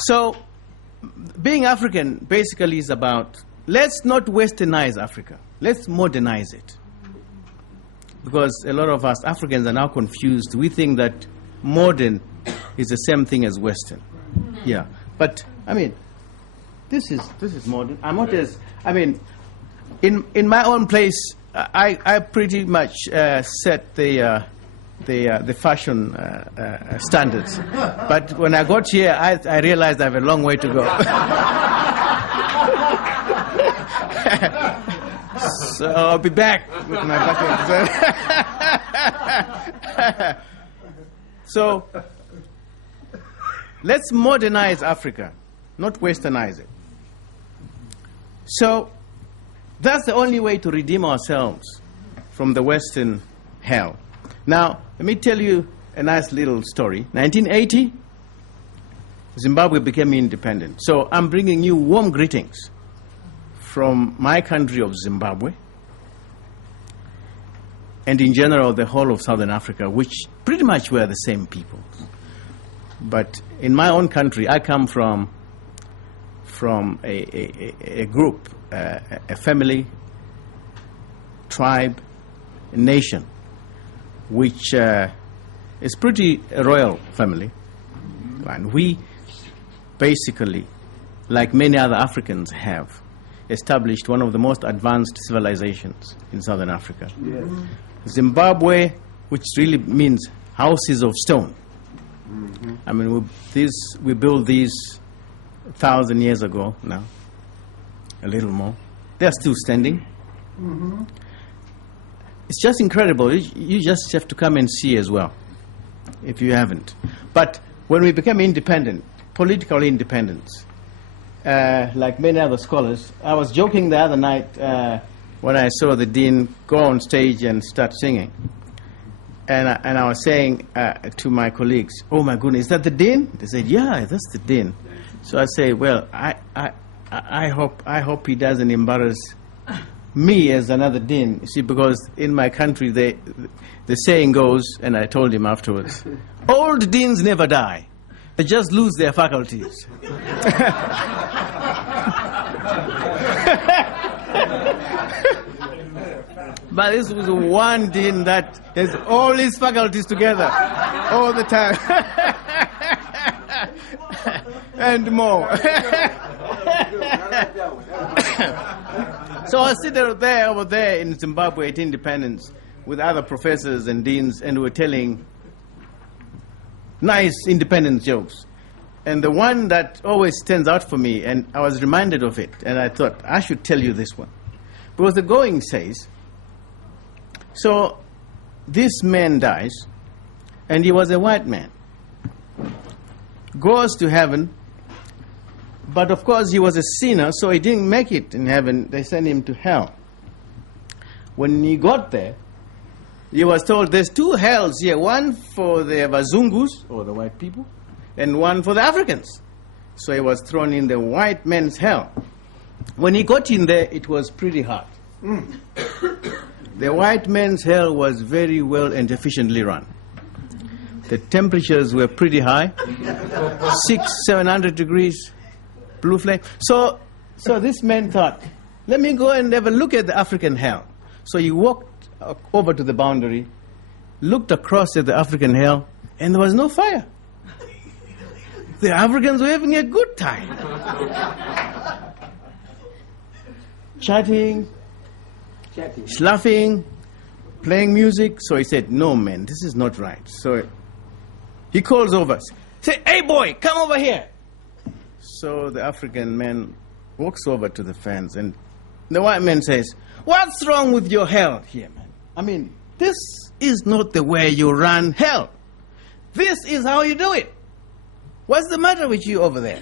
So, being African basically is about, let's not westernize Africa. Let's modernize it. Because a lot of us Africans are now confused. We think that modern is the same thing as Western. Yeah. But, I mean, this is modern. I'm not as, I mean, in my own place, I pretty much set the fashion standards. But when I got here, I realized I have a long way to go. So I'll be back with my bucket. So let's modernize Africa, not westernize it. So that's the only way to redeem ourselves from the Western hell. Now, let me tell you a nice little story. 1980, Zimbabwe became independent. So I'm bringing you warm greetings from my country of Zimbabwe, and in general the whole of Southern Africa, which pretty much were the same people. But in my own country, I come from a group, a family, tribe, a nation, which is pretty a royal family. And we basically, like many other Africans have, established one of the most advanced civilizations in Southern Africa. Yes. Zimbabwe, which really means houses of stone. Mm-hmm. I mean, we built these 1,000 years ago now, a little more. They're still standing. Mm-hmm. It's just incredible. You just have to come and see as well, if you haven't. But when we became independent, political independence, like many other scholars, I was joking the other night when I saw the dean go on stage and start singing. And I was saying to my colleagues, "Oh my goodness, is that the dean?" They said, "Yeah, that's the dean." So I say, "Well, I hope he doesn't embarrass me as another dean." You see, because in my country the saying goes, and I told him afterwards, "Old deans never die; they just lose their faculties." But this was one dean that has all his faculties together all the time. And more. So I sit over there in Zimbabwe at independence with other professors and deans, and we're telling nice independence jokes. And the one that always stands out for me, and I was reminded of it, and I thought I should tell you this one. Because the going says, so this man dies, and he was a white man, goes to heaven, but of course he was a sinner, so he didn't make it in heaven. They sent him to hell. When he got there, he was told there's two hells here, one for the Bazungus, or the white people, and one for the Africans. So he was thrown in the white man's hell. When he got in there, it was pretty hot. The white man's hell was very well and efficiently run. The temperatures were pretty high, 600-700 degrees, blue flame. So this man thought, let me go and have a look at the African hell. So he walked over to the boundary, looked across at the African hell, and there was no fire. The Africans were having a good time. Chatting, laughing, playing music. So he said, no man, this is not right. So he calls over, say, hey boy, come over here. So the African man walks over to the fence, and the white man says, what's wrong with your hell here, man? I mean, this is not the way you run hell. This is how you do it. What's the matter with you over there?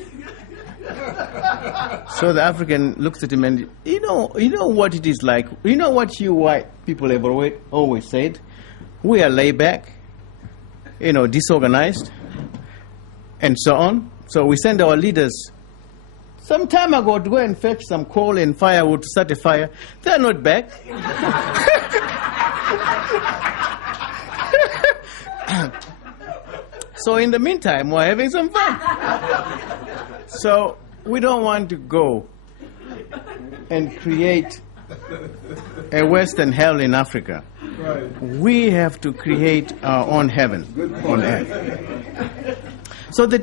So the African looks at him and, you know what it is like. You know what you white people have always said? We are laid back, disorganized, and so on. So we send our leaders some time ago to go and fetch some coal and firewood to start a fire. They're not back. So in the meantime, we're having some fun. So we don't want to go and create a Western hell in Africa. Right. We have to create our own heaven on earth. So the